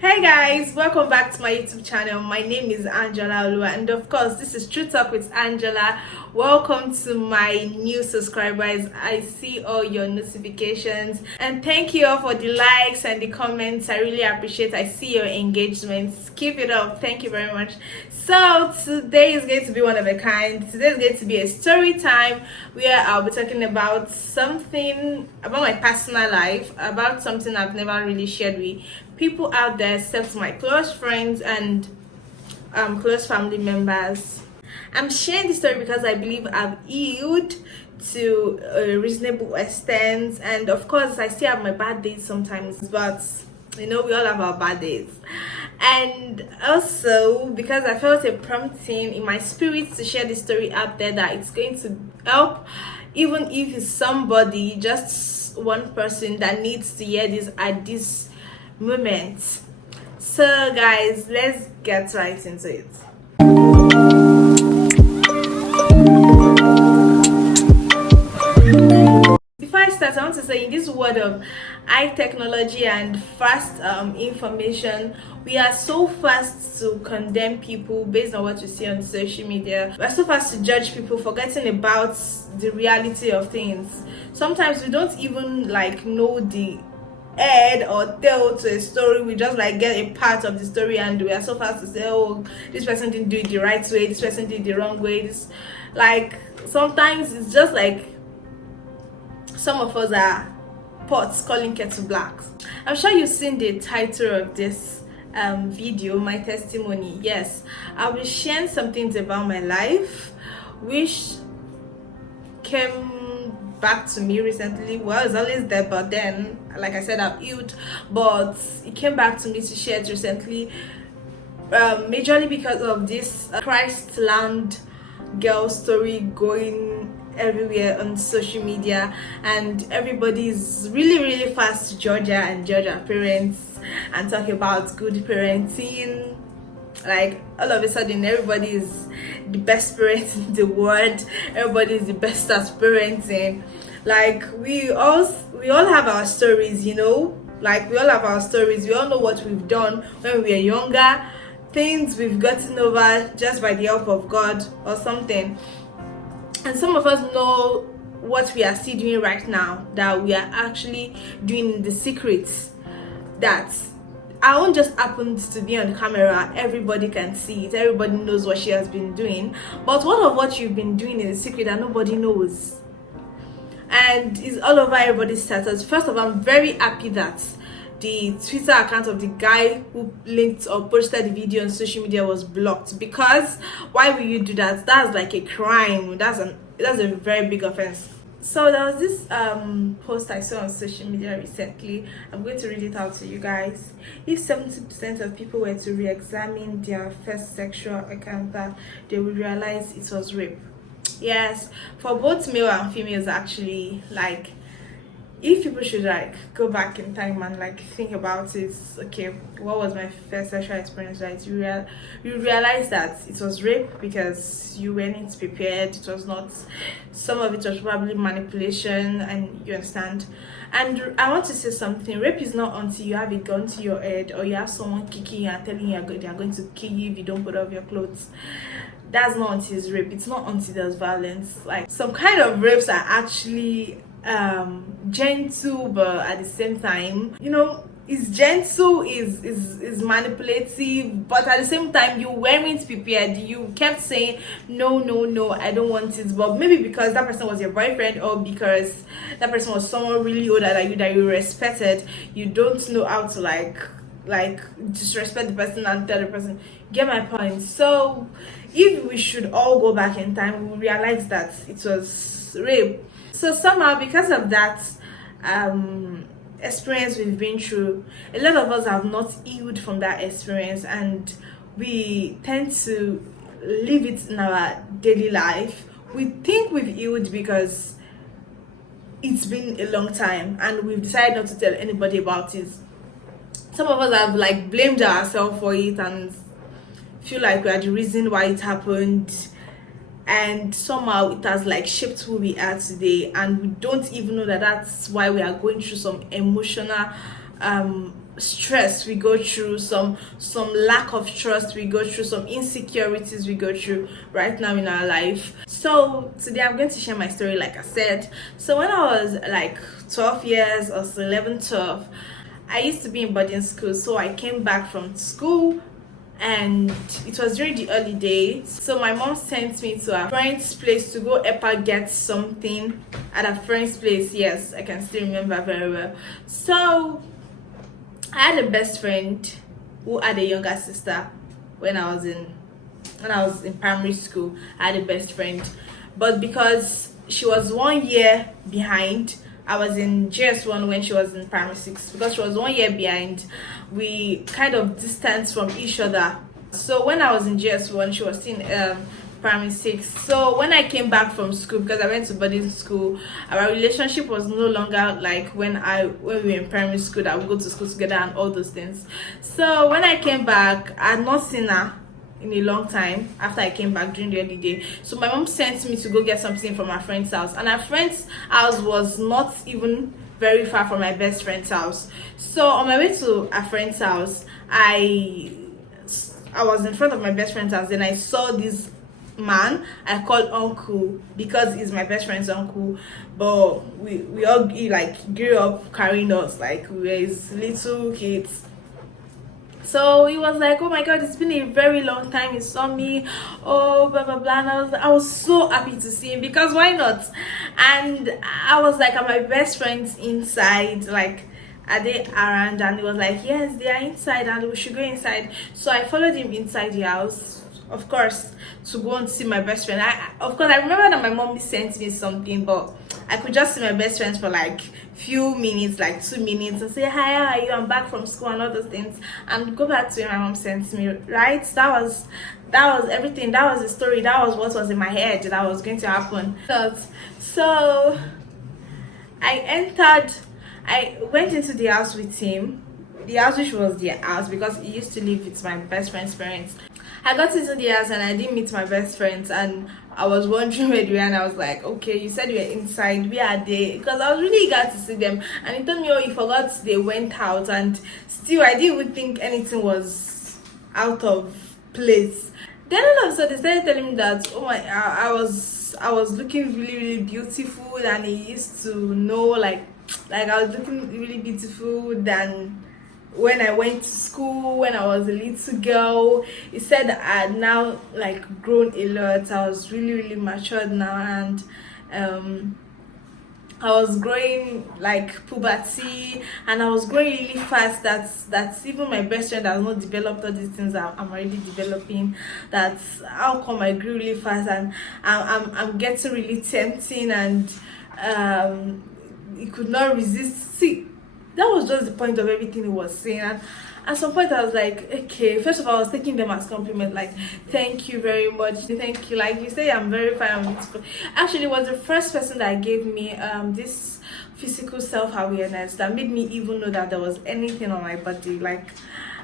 Hey guys, welcome back to my YouTube channel. My name is Angela Olua, and of course this is True Talk with Angela. Welcome to my new subscribers. I see all your notifications and thank you all for the likes and the comments. I really appreciate. I see your engagements. Keep it up. Thank you very much. So today is going to be one of a kind. Today is going to be a story time where I'll be talking about something about my personal life, about something I've never really shared with people out there except my close friends and close family members. I'm sharing this story because I believe I've healed to a reasonable extent, and of course I still have my bad days sometimes, but you know, we all have our bad days. And also because I felt a prompting in my spirit to share this story out there, that it's going to help, even if it's somebody, just one person that needs to hear this at this moment. So guys, let's get right into it. Before I start, I want to say, in this world of high technology and fast information, we are so fast to condemn people based on what we see on social media. We're so fast to judge people, forgetting about the reality of things. Sometimes we don't even know the head or tail to a story. We just get a part of the story, and we are so fast to say, oh, this person didn't do it the right way, this person did it the wrong way. This, sometimes it's just some of us are pots calling kettle black. I'm sure you've seen the title of this video, my testimony. Yes, I'll be sharing some things about my life which came back to me recently. Well, it's always there, but then, like I said, I've healed, but it came back to me to share it recently, majorly because of this Christland girl story going everywhere on social media, and everybody's really fast to judge her and judge her parents and talk about good parenting. All of a sudden, everybody is the best parent in the world. Everybody is the best at parenting. We all have our stories, you know. We all have our stories. We all know what we've done when we were younger, things we've gotten over just by the help of God or something. And some of us know what we are still doing right now, that we are actually doing the secrets, that I won't just happen to be on the camera. Everybody can see it. Everybody knows what she has been doing. But what of what you've been doing is a secret that nobody knows, and it's all over everybody's status. First of all, I'm very happy that the Twitter account of the guy who linked or posted the video on social media was blocked, because why will you do that? That's like a crime. That's a very big offense. So there was this post I saw on social media recently. I'm going to read it out to you guys. If 70% of people were to re-examine their first sexual encounter, they would realize it was rape. Yes, for both male and females, actually. If people should go back in time and think about it, okay, what was my first sexual experience? You realize that it was rape because you weren't prepared. It was not, some of it was probably manipulation, and you understand. And I want to say something. Rape is not until you have a gun to your head, or you have someone kicking you and telling you they are going to kill you if you don't put off your clothes. That's not until it's rape. It's not until there's violence. Some kind of rapes are actually gentle, but at the same time, you know, it's gentle, is manipulative, but at the same time you weren't prepared. You kept saying no, I don't want it, but maybe because that person was your boyfriend, or because that person was someone really older than you that you respected, you don't know how to disrespect the person and tell the person. Get my point? So if we should all go back in time, we will realize that it was rape. So somehow, because of that experience we've been through, a lot of us have not healed from that experience, and we tend to live it in our daily life. We think we've healed because it's been a long time and we've decided not to tell anybody about it. Some of us have blamed ourselves for it and feel like we are the reason why it happened, and somehow it has shaped who we are today, and we don't even know that that's why we are going through some emotional stress we go through, some lack of trust we go through, some insecurities we go through right now in our life. So today I'm going to share my story. Like I said, so when I was like 12 years or so, 11, 12, I used to be in boarding school. So I came back from school and it was during the early days. So my mom sent me to a friend's place to go help her get something at a friend's place. Yes, I can still remember very well. So I had a best friend who had a younger sister. When I was in primary school, I had a best friend, but because she was 1 year behind, I was in JS1 when she was in primary six. Because she was 1 year behind, we kind of distanced from each other. So when I was in JS1, she was in primary six. So when I came back from school, because I went to boarding school, our relationship was no longer like when we were in primary school, that we go to school together and all those things. So when I came back, I had not seen her in a long time after I came back during the early day. So my mom sent me to go get something from her friend's house, and her friend's house was not even very far from my best friend's house. So on my way to her friend's house, I was in front of my best friend's house, and I saw this man I called uncle because he's my best friend's uncle, but we all like grew up carrying us like we were his little kids. So he was like, oh my god, it's been a very long time you saw me, oh blah blah blah. And I was so happy to see him, because why not? And I was like, are my best friends inside, like are they around? And he was like, yes, they are inside and we should go inside. So I followed him inside the house, of course, to go and see my best friend. Of course, I remember that my mom sent me something, but I could just see my best friends for like few minutes, like 2 minutes, and say, hi, how are you, I'm back from school and all those things, and go back to where my mom sent me. Right, that was everything. That was the story. That was what was in my head that was going to happen. So I went into the house with him, the house which was their house, because he used to live with my best friend's parents. I got into the house and I didn't meet my best friends, and I was wondering where they were, and I was like, okay, you said you were inside, where are they? Because I was really eager to see them, and he told me, oh, he forgot they went out, and still I didn't even think anything was out of place. Then all of a sudden they started telling me that, oh my, I was looking really really beautiful, and he used to know like I was looking really beautiful than when I went to school when I was a little girl. He said I had now like grown a lot. I was really really matured now, and I was growing like puberty, and I was growing really fast. That's even my best friend has not developed all these things that I'm already developing. That's how come I grew really fast, and I'm getting really tempting, and he could not resist. See, that was just the point of everything he was saying. And at some point I was like, okay, first of all I was taking them as compliment, like thank you very much, thank you, like you say I'm very fine, I'm beautiful. Actually it was the first person that gave me this physical self-awareness that made me even know that there was anything on my body. Like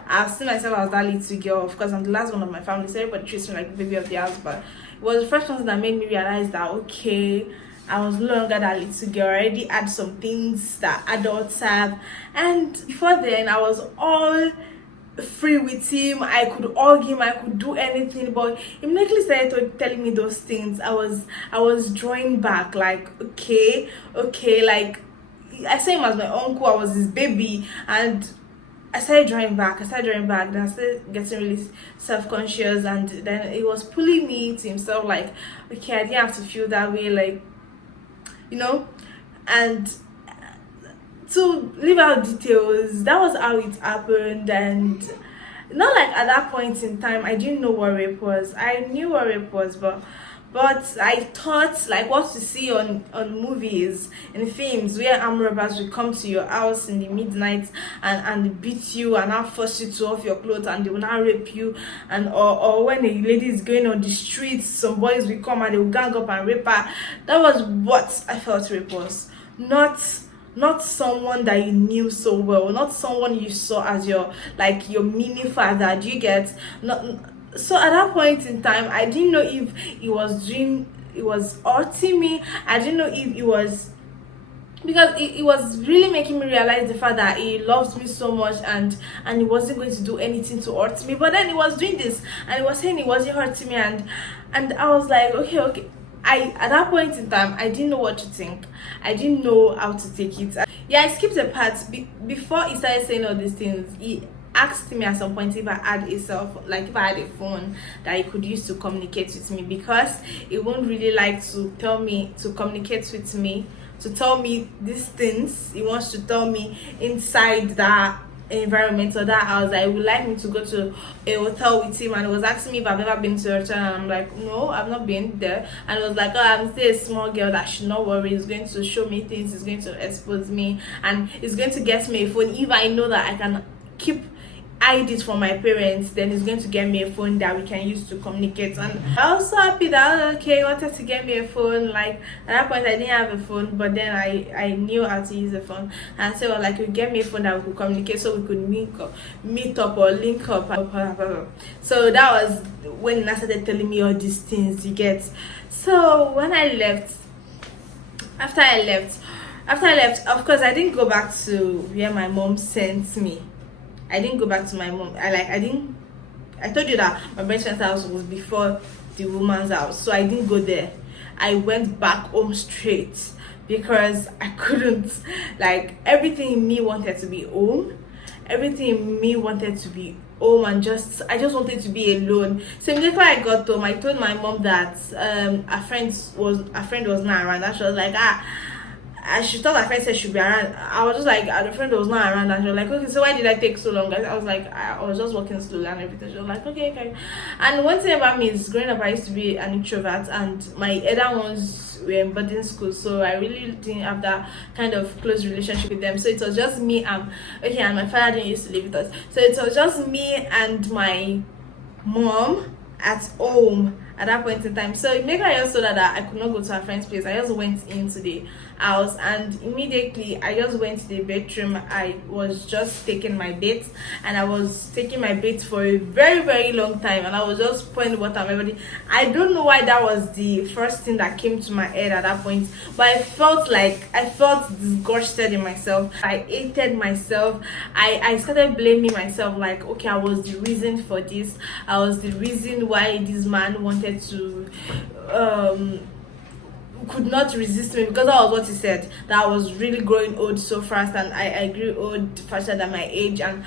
I've seen myself as that little girl. Of course I'm the last one of my family, so everybody treats me like the baby of the house, but it was the first person that made me realize that okay, I was no longer that little girl. I already had some things that adults have. And before then, I was all free with him. I could hug him. I could do anything. But immediately started telling me those things, I was drawing back. Like, okay. Like, I saw him as my uncle. I was his baby. And I started drawing back. Then I started getting really self-conscious. And then it was pulling me to himself. Like, okay, I didn't have to feel that way. Like, you know. And to leave out details, that was how it happened. And not like at that point in time I didn't know what rape was. I knew what rape was, but I thought like what we see on movies and films, where armed robbers will come to your house in the midnight and beat you and now force you to off your clothes, and they will now rape you. And or when a lady is going on the streets, some boys will come and they will gang up and rape her. That was what I felt rape was. Not someone that you knew so well, not someone you saw as your mini father. Do you get? So at that point in time I didn't know if it was hurting me. I didn't know if it was because it was really making me realize the fact that he loves me so much, and he wasn't going to do anything to hurt me. But then he was doing this and he was saying he wasn't hurting me, and I was like, okay. I, at that point in time, I didn't know what to think. I didn't know how to take it. Yeah, I skipped a part. Before he started saying all these things, he asked me at some point if I had if I had a phone that he could use to communicate with me, because he won't really like to tell me to communicate with me, to tell me these things he wants to tell me inside that environment or that house. I would like me to go to a hotel with him, and he was asking me if I've ever been to a hotel, and I'm like, no, I've not been there. And it was like, oh, I'm still a small girl, that should not worry, he's going to show me things, he's going to expose me, and he's going to get me a phone. If I know that I can keep hide it from my parents, then he's going to get me a phone that we can use to communicate. And I was so happy that, okay, he wanted to get me a phone. Like at that point I didn't have a phone, but then I knew how to use the phone, and so like, you get me a phone that we could communicate, so we could meet up or link up. So that was when I started telling me all these things, you get. So when I left, after I left, of course I didn't go back to where my mom sent me. I didn't go back to my mom. I told you that my best friend's house was before the woman's house, so I didn't go there. I went back home straight because I couldn't, like, everything in me wanted to be home. Everything in me wanted to be home, and I just wanted to be alone. So immediately I got home, I told my mom that a friend was not around, and she was like, she thought my friend said she'd be around. I was just like, the friend was not around, and she was like, okay, so why did I take so long? I was like, I was just walking slowly and everything. She was like, okay. And one thing about me is, growing up, I used to be an introvert, and my other ones were in boarding school, so I really didn't have that kind of close relationship with them. So it was just me and my father didn't used to live with us, so it was just me and my mom at home at that point in time. So immediately I just saw that I could not go to her friend's place. I just went into the house, and immediately I just went to the bedroom. I was just taking my bath, and I was taking my bath for a very, very long time, and I was just pouring water on everybody. I don't know why that was the first thing that came to my head at that point, but I felt disgusted in myself. I hated myself. I started blaming myself, like, okay, I was the reason for this. I was the reason why this man wanted to could not resist me, because that was what he said, that I was really growing old so fast, and I grew old faster than my age, and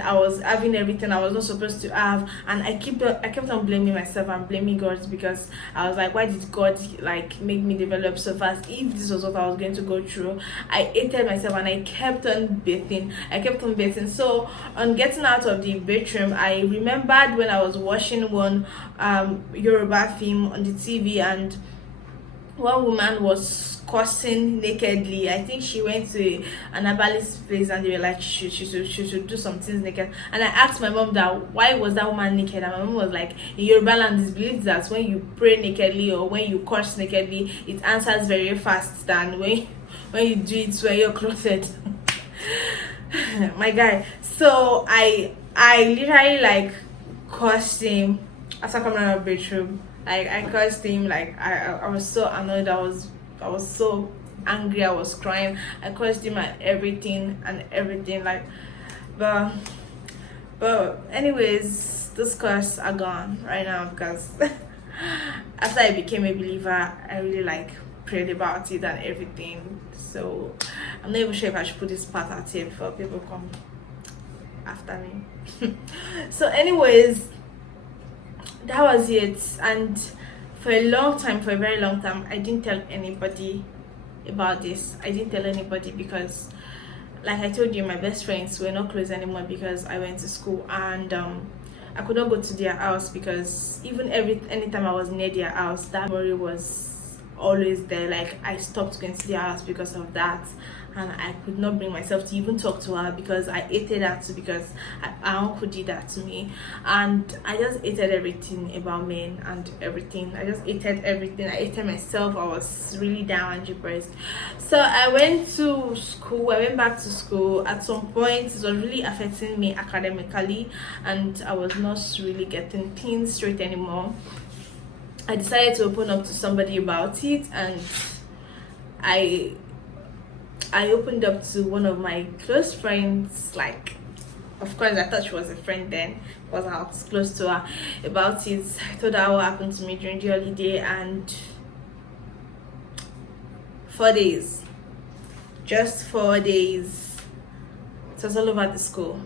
I was having everything I was not supposed to have. And I kept on blaming myself and blaming God, because I was like, why did God like make me develop so fast if this was what I was going to go through? I hated myself, and I kept on bathing. So on getting out of the bedroom, I remembered when I was watching one Yoruba film on the TV, and one woman was cursing nakedly. I think she went to an herbalist place, and they were like, she should do some things naked. And I asked my mom that why was that woman naked, and my mom was like, in Yoruba land it's believed that when you pray nakedly or when you curse nakedly, it answers very fast than when you do it when you're clothed. My guy. So I literally like cursed him after coming out of the bedroom. I cursed him. Like I was so annoyed. I was so angry. I was crying. I cursed him and everything. Like, but anyways, those curses are gone right now, because after I became a believer, I really like prayed about it and everything. So I'm not even sure if I should put this part out here before people come after me. So anyways, that was it. And for a very long time, I didn't tell anybody about this. I didn't tell anybody because, like I told you, my best friends were not close anymore, because I went to school, and I could not go to their house, because even anytime I was near their house, that memory was always there. Like, I stopped going to their house because of that, and I could not bring myself to even talk to her, because I hated her too, because our uncle did that to me, and I just hated everything about men and everything. I just hated everything. I hated myself. I was really down and depressed. So I went to school. I went back to school. At some point, it was really affecting me academically, and I was not really getting things straight anymore. I decided to open up to somebody about it, and I I opened up to one of my close friends, like, of course I thought she was a friend then because I was close to her, about it. I told her what happened to me during the holiday, and 4 days, just 4 days, it was all over the school.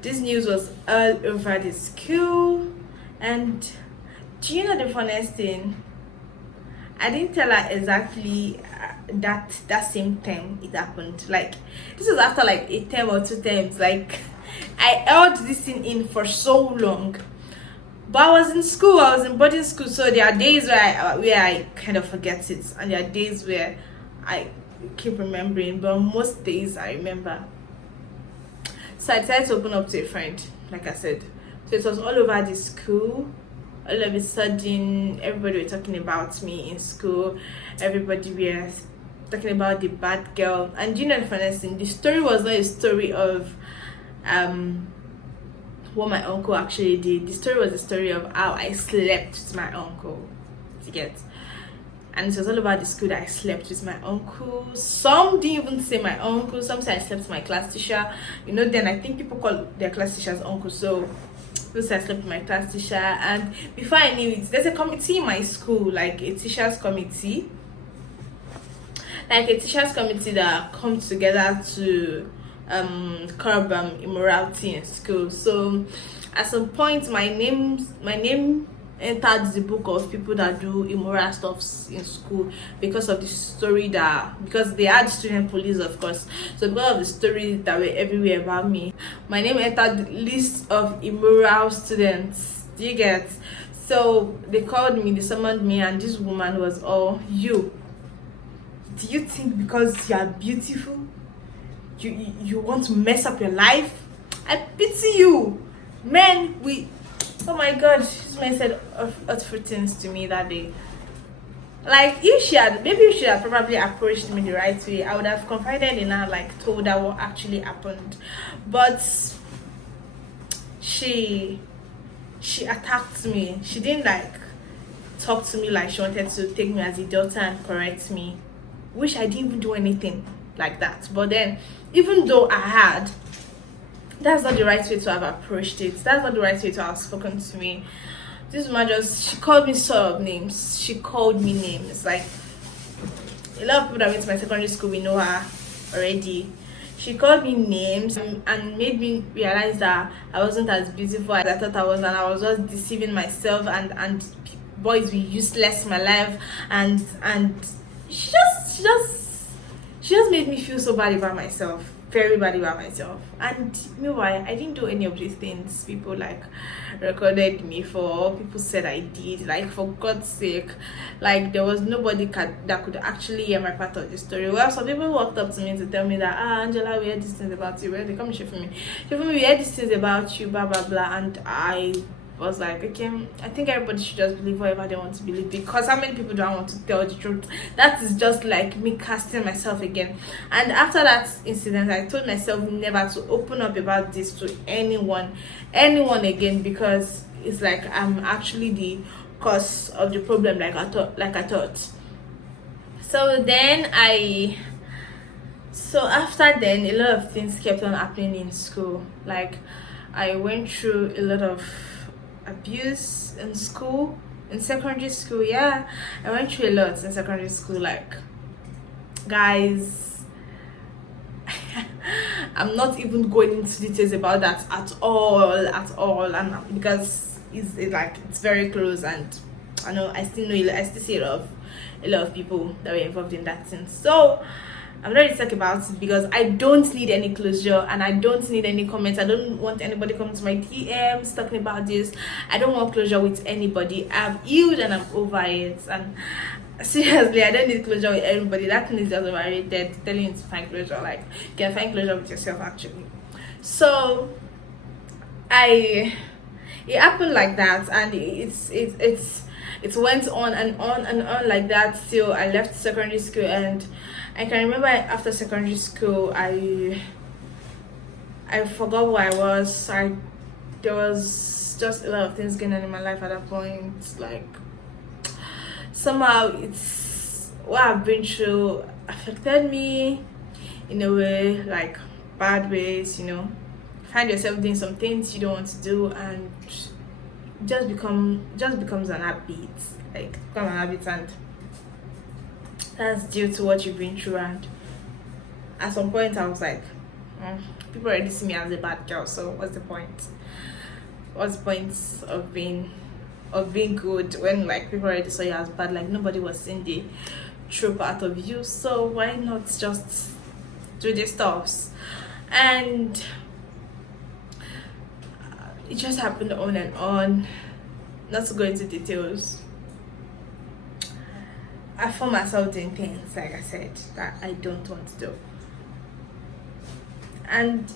This news was all over the school. And do you know the funniest thing? I didn't tell her exactly that same time it happened. Like, this was after like a term or 2 terms. Like, I held this thing in for so long. But I was in school, I was in boarding school, so there are days where I kind of forget it, and there are days where I keep remembering, but most days I remember. So I decided to open up to a friend, like I said. So it was all over the school. All of a sudden, everybody were talking about me in school. Everybody were talking about the bad girl. And you know the funniest thing, the story was not a story of what my uncle actually did. The story was a story of how I slept with my uncle. You get? And it was all about the school that I slept with my uncle. Some didn't even say my uncle. Some said I slept with my class teacher. You know, then I think people call their class teachers uncle. So I slept with my class teacher, and before I knew it, there's a committee in my school, like a teachers committee, that comes together to curb immorality in school. So at some point, my name entered the book of people that do immoral stuff in school because of the story because they had student police, of course. So because of the stories that were everywhere about me, my name entered the list of immoral students. Do you get? So they called me, they summoned me, and this woman was all, "You, do you think because you are beautiful you want to mess up your life? I pity you, man. Oh my god," this man said hurtful things to me that day. Like, if she had probably approached me the right way, I would have confided in her, like told her what actually happened. But she attacked me. She didn't like talk to me like she wanted to take me as a daughter and correct me, which I didn't even do anything like that. But then, even though I had, that's not the right way to have approached it. That's not the right way to have spoken to me. This woman she called me sort of names. She called me names. Like, a lot of people that went to my secondary school, we know her already. She called me names and made me realize that I wasn't as beautiful as I thought I was, and I was just deceiving myself, and boys were useless in my life, and she just made me feel so bad about myself, very bad about myself. And meanwhile, I didn't do any of these things people like recorded me for, people said I did. Like, for God's sake, like, there was nobody that could actually hear my part of the story. Well, some people walked up to me to tell me that, Angela, we heard these things about you. Well, they come share for me, we heard these things about you, blah blah blah. And I was like, okay, I think everybody should just believe whatever they want to believe, because how many people do I want to tell the truth? That is just like me casting myself again. And after that incident, I told myself never to open up about this to anyone again, because it's like I'm actually the cause of the problem, like I thought. So after then, a lot of things kept on happening in school. Like, I went through a lot of abuse in school, in secondary school. I went through a lot in secondary school. Like, guys, I'm not even going into details about that at all, and because it's very close, and I know I still see a lot of people that were involved in that thing. So I'm ready to talk about it, because I don't need any closure, and I don't need any comments. I don't want anybody coming to my DMs talking about this. I don't want closure with anybody. I've healed and I'm over it. And seriously, I don't need closure with anybody. That thing is just overrated. Telling you to find closure, like, you can find closure with yourself actually. So it happened like that, and it went on and on and on like that till I left secondary school. And I can remember after secondary school, I forgot who I was. There was just a lot of things going on in my life at that point. Like, somehow it's what I've been through affected me in a way, like bad ways, find yourself doing some things you don't want to do, and just becomes an habit, like become an habit, and that's due to what you've been through. And at some point I was like, people already see me as a bad girl, so what's the point? What's the point of being good when like people already saw you as bad? Like nobody was seeing the true part of you, so why not just do these stuffs? And it just happened on and on. Not to go into details, I found myself doing things, like I said, that I don't want to do. And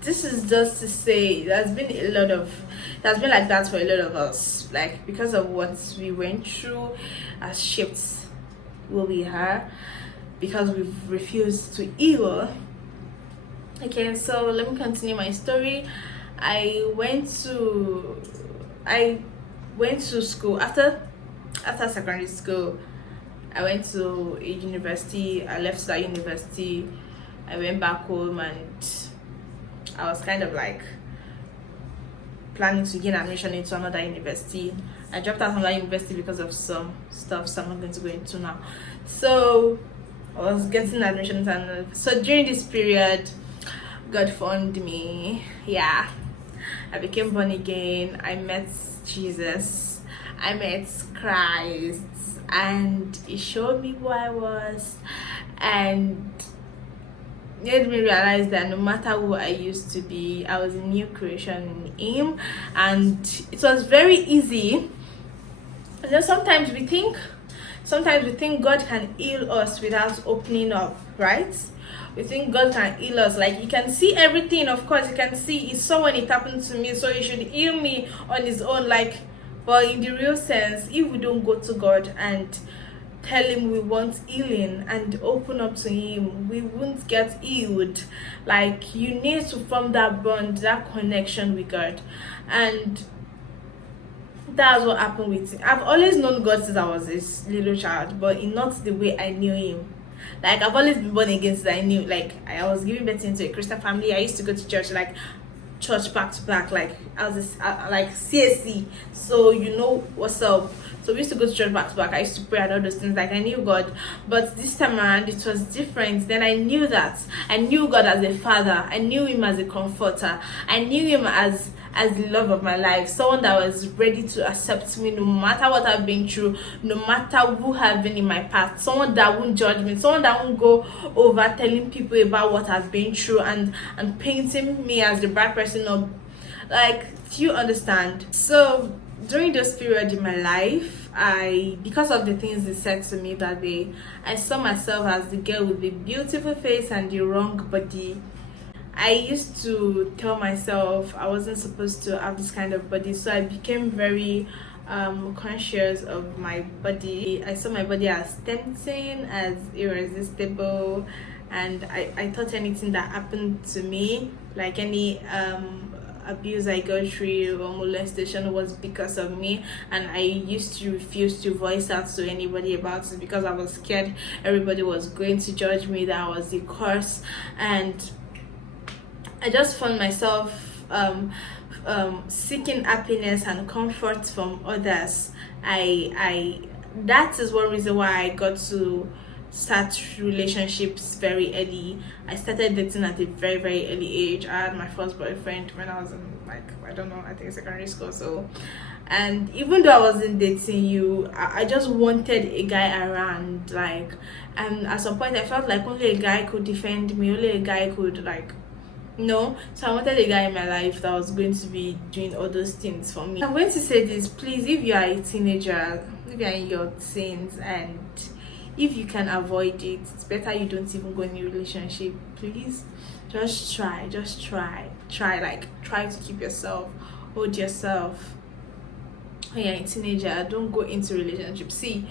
this is just to say that's been like that for a lot of us, like because of what we went through has shaped who we are, because we've refused to heal. Okay, so let me continue my story. I went to school after secondary school. I went to a university. I left that university. I went back home, and I was kind of like planning to gain admission into another university. I dropped out from that university because of some stuff, so I'm not going to go into now. So I was getting admissions, and so during this period, God found me. Yeah, I became born again. I met Jesus. I met Christ, and He showed me who I was, and made me realize that no matter who I used to be, I was a new creation in Him. And it was very easy. And then sometimes we think God can heal us without opening up, right? We think God can heal us, like you can see everything. Of course you can see, He saw when it happened to me, so He should heal me on His own. Like, but in the real sense, if we don't go to God and tell Him we want healing and open up to Him, we won't get healed. Like, you need to form that bond, that connection with God. And that's what happened with Him. I've always known God since I was a little child, but not the way I knew Him. Like, I've always been born again since I knew, like, I was giving birth into a Christian family. I used to go to church, like church back to back, like I was like CSC, so you know what's up. So we used to go to church back to back. I used to pray and all those things. Like, I knew God, but this time around it was different. Then I knew God as a father. I knew Him as a comforter. I knew Him as the love of my life, someone that was ready to accept me no matter what I've been through, no matter who have been in my past, someone that won't judge me, someone that won't go over telling people about what I've been through and painting me as the bad person. Or, like, do you understand? So during this period in my life, because of the things He said to me that day, I saw myself as the girl with the beautiful face and the wrong body. I used to tell myself I wasn't supposed to have this kind of body, so I became very conscious of my body. I saw my body as tempting, as irresistible, and I thought anything that happened to me, like any abuse I got through or molestation, was because of me. And I used to refuse to voice out to anybody about it because I was scared everybody was going to judge me, that I was the curse. And I just found myself seeking happiness and comfort from others. That is one reason why I got to start relationships very early. I started dating at a very, very early age. I had my first boyfriend when I was in, like, I don't know, I think secondary school. So, and even though I wasn't dating you, I just wanted a guy around, like, and at some point I felt like only a guy could defend me, only a guy could, like, no. So I wanted a guy in my life that was going to be doing all those things for me. I'm going to say this, please, if you are a teenager, if you are in your teens, and if you can avoid it, it's better you don't even go in a relationship. Please, just try, like, try to keep yourself, hold yourself. When you're a teenager, don't go into relationship. See,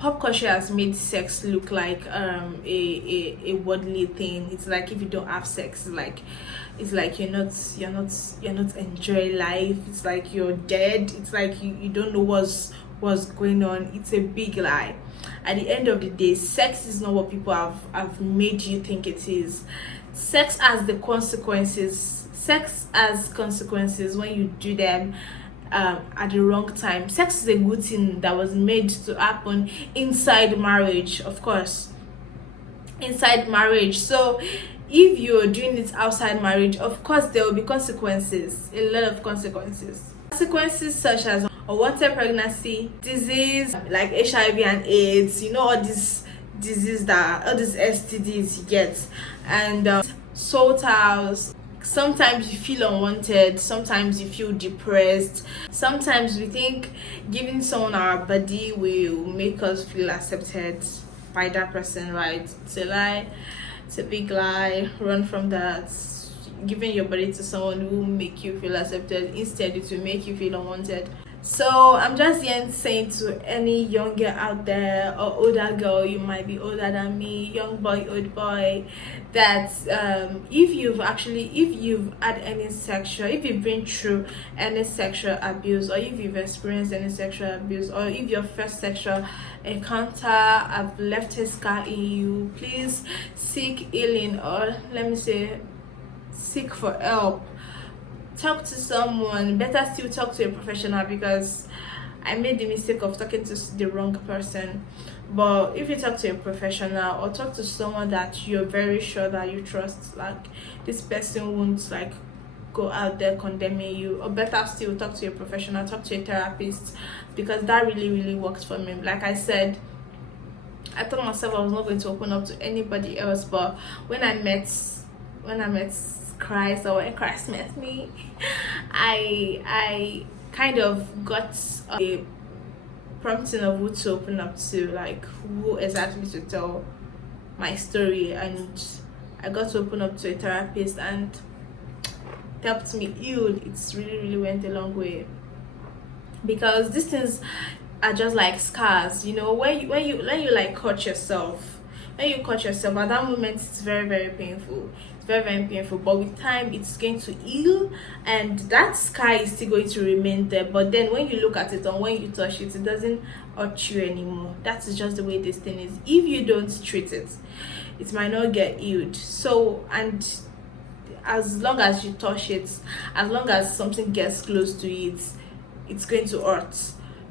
pop culture has made sex look like a worldly thing. It's like if you don't have sex, it's like you're not enjoying life. It's like you're dead. It's like you don't know what's going on. It's a big lie. at the end of the day, sex is not what people have made you think it is. Sex has the consequences. Sex has consequences when you do them at the wrong time. Sex is a good thing that was made to happen inside marriage, of course, inside marriage. So if you're doing it outside marriage, of course there will be consequences, a lot of consequences such as unwanted pregnancy, disease like HIV and AIDS, all these disease, that all these STDs you get, and soul ties. Sometimes you feel unwanted, sometimes you feel depressed, sometimes we think giving someone our body will make us feel accepted by that person, right? It's a lie, it's a big lie. Run from that. Giving your body to someone who will make you feel accepted, instead it will make you feel unwanted. So I'm just here saying to any young girl out there, or older girl, you might be older than me, young boy, old boy, that if you've had if you've been through any sexual abuse, or if you've experienced any sexual abuse, or if your first sexual encounter have left a scar in you, please seek healing, or let me say seek for help. Talk to someone. Better still, talk to a professional, because I made the mistake of talking to the wrong person. But if you talk to a professional, or talk to someone that you're very sure that you trust, like this person won't like go out there condemning you, or better still, talk to a professional, talk to a therapist, because that really works for me. Like I said, I told myself I was not going to open up to anybody else, but when I met Christ, or when Christ met me, I kind of got a prompting of who to open up to, like who exactly to tell my story, and I got to open up to a therapist, and it helped me heal. It's really went a long way, because these things are just like scars, when you like cut yourself. When you cut yourself, at that moment it's very painful. It's very painful, but with time it's going to heal, and that scar is still going to remain there. But then when you look at it, or when you touch it, it doesn't hurt you anymore. That is just the way this thing is. If you don't treat it, it might not get healed. So, and as long as you touch it, as long as something gets close to it, it's going to hurt.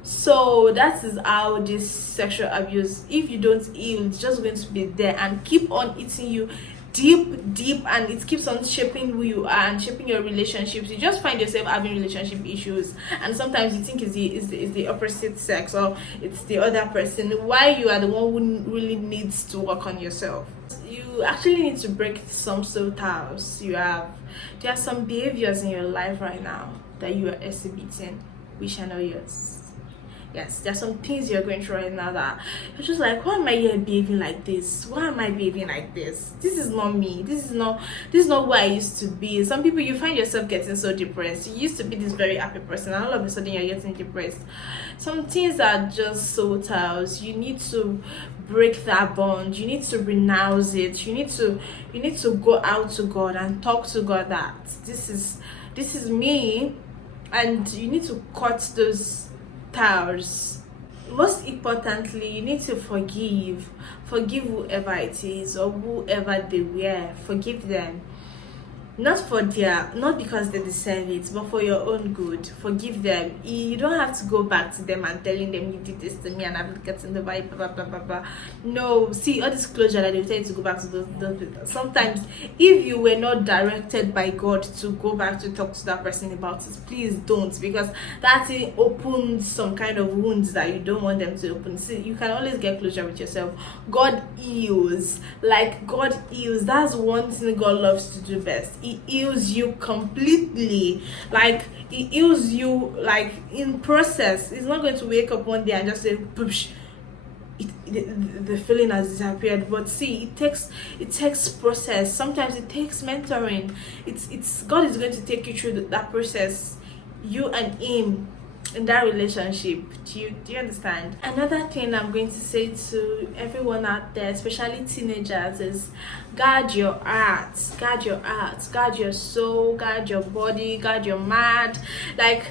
So that is how this sexual abuse, if you don't heal, it's just going to be there and keep on eating you deep, and it keeps on shaping who you are and shaping your relationships. You just find yourself having relationship issues, and sometimes you think it's the opposite sex, or it's the other person, while you are the one who really needs to work on yourself. You actually need to break some soul ties you have. There are some behaviors in your life right now that you are exhibiting which are not yours. Yes, there's some things you're going through right now that you're just like, why am I here behaving like this? Why am I behaving like this? This is not me. This is not who I used to be. Some people, you find yourself getting so depressed. You used to be this very happy person, and all of a sudden you're getting depressed. Some things are just soul ties. You need to break that bond. You need to renounce it. You need to go out to God and talk to God that this is me, and you need to cut those ties. Most importantly, you need to forgive whoever it is, or whoever they were. Forgive them, not because they deserve it, but for your own good. Forgive them. You don't have to go back to them and telling them you did this to me and I've gotten the vibe, blah blah blah blah. No, see, all this closure that they tell you to go back to those people. Sometimes, if you were not directed by God to go back to talk to that person about it, please don't, because that thing opens some kind of wounds that you don't want them to open. See, you can always get closure with yourself. God heals. That's one thing God loves to do best. He heals you completely. Like, he heals you like in process. It's not going to wake up one day and just say poosh, the feeling has disappeared. But see, it takes process. Sometimes it takes mentoring. It's God is going to take you through that process, you and him, in that relationship. Do you understand? Another thing I'm going to say to everyone out there, especially teenagers, is guard your heart, guard your soul, guard your body, guard your mind. Like,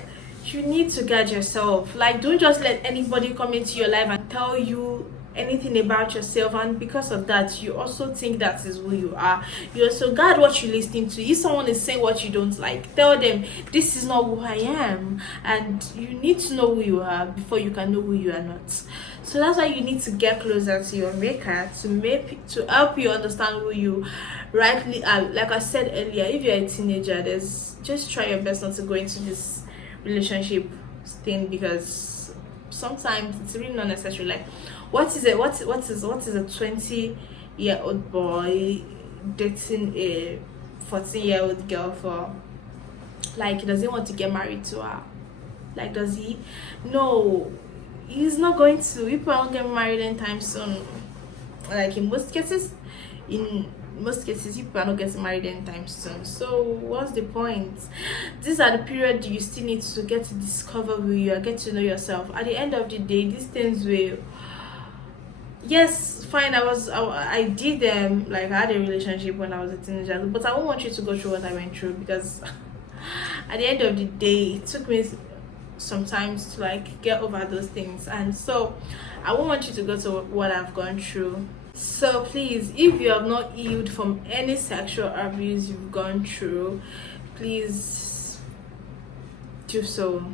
you need to guard yourself. Like, don't just let anybody come into your life and tell you anything about yourself, and because of that you also think that is who you are. You also guard what you listen to. If someone is saying what you don't like, tell them this is not who I am, and you need to know who you are before you can know who you are not. So that's why you need to get closer to your maker to help you understand who you rightly are. Like I said earlier, if you're a teenager, there's just try your best not to go into this relationship thing, because sometimes it's really not necessary. Like, what is a 20-year-old boy dating a 14-year-old girl for? Like, does he want to get married to her? Like, does he? No, he's not going to. People aren't getting married anytime soon. Like, in most cases, people are not getting married anytime soon. So what's the point? These are the period you still need to get to discover who you are, get to know yourself. At the end of the day, these things will, yes, fine, I did like, I had a relationship when I was a teenager, but I won't want you to go through what I went through, because at the end of the day, it took me sometimes to like get over those things, and so I won't want you to go to what I've gone through. So please, if you have not healed from any sexual abuse you've gone through, please do so.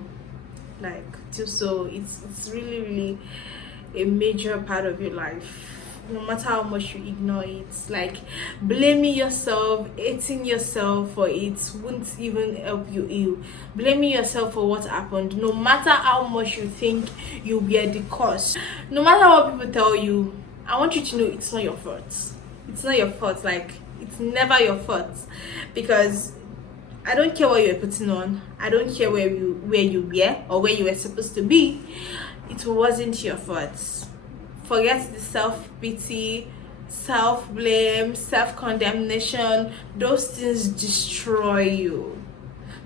Like, do so. It's really, really a major part of your life. No matter how much you ignore it, like blaming yourself, hating yourself for it won't even help you heal. Blaming yourself for what happened, no matter how much you think you bear the cost, no matter what people tell you, I want you to know it's not your fault. It's not your fault. Like, it's never your fault, because I don't care what you're putting on. I don't care where you were or where you were supposed to be. It wasn't your fault. Forget the self-pity, self-blame, self-condemnation. Those things destroy you.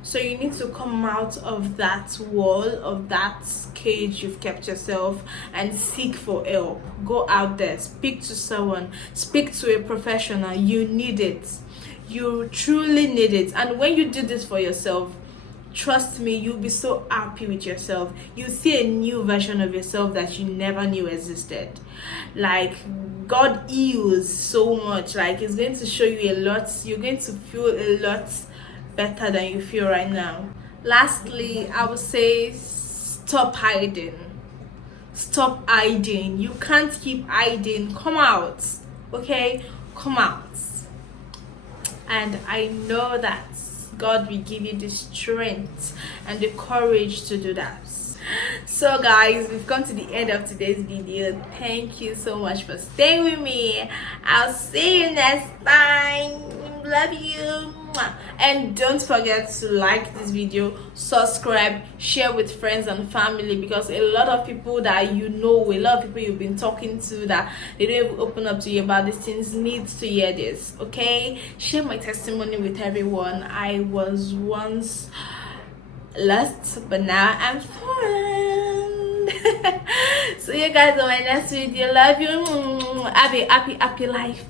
So you need to come out of that wall, of that cage you've kept yourself, and seek for help. Go out there, speak to someone, speak to a professional. You need it. You truly need it. And when you do this for yourself, trust me, you'll be so happy with yourself. You'll see a new version of yourself that you never knew existed. Like, God heals so much. Like, it's going to show you a lot. You're going to feel a lot better than you feel right now. Lastly, I would say stop hiding. Stop hiding. You can't keep hiding. Come out. Okay? Come out. And I know that God will give you the strength and the courage to do that. So guys, we've come to the end of today's video. Thank you so much for staying with me. I'll see you next time. Love you. And don't forget to like this video, subscribe, share with friends and family, because a lot of people that you know, a lot of people you've been talking to, that they don't even open up to you about these things, needs to hear this. Okay, share my testimony with everyone. I was once lost, but now I'm found. See you guys on my next video. Love you. Have a happy life.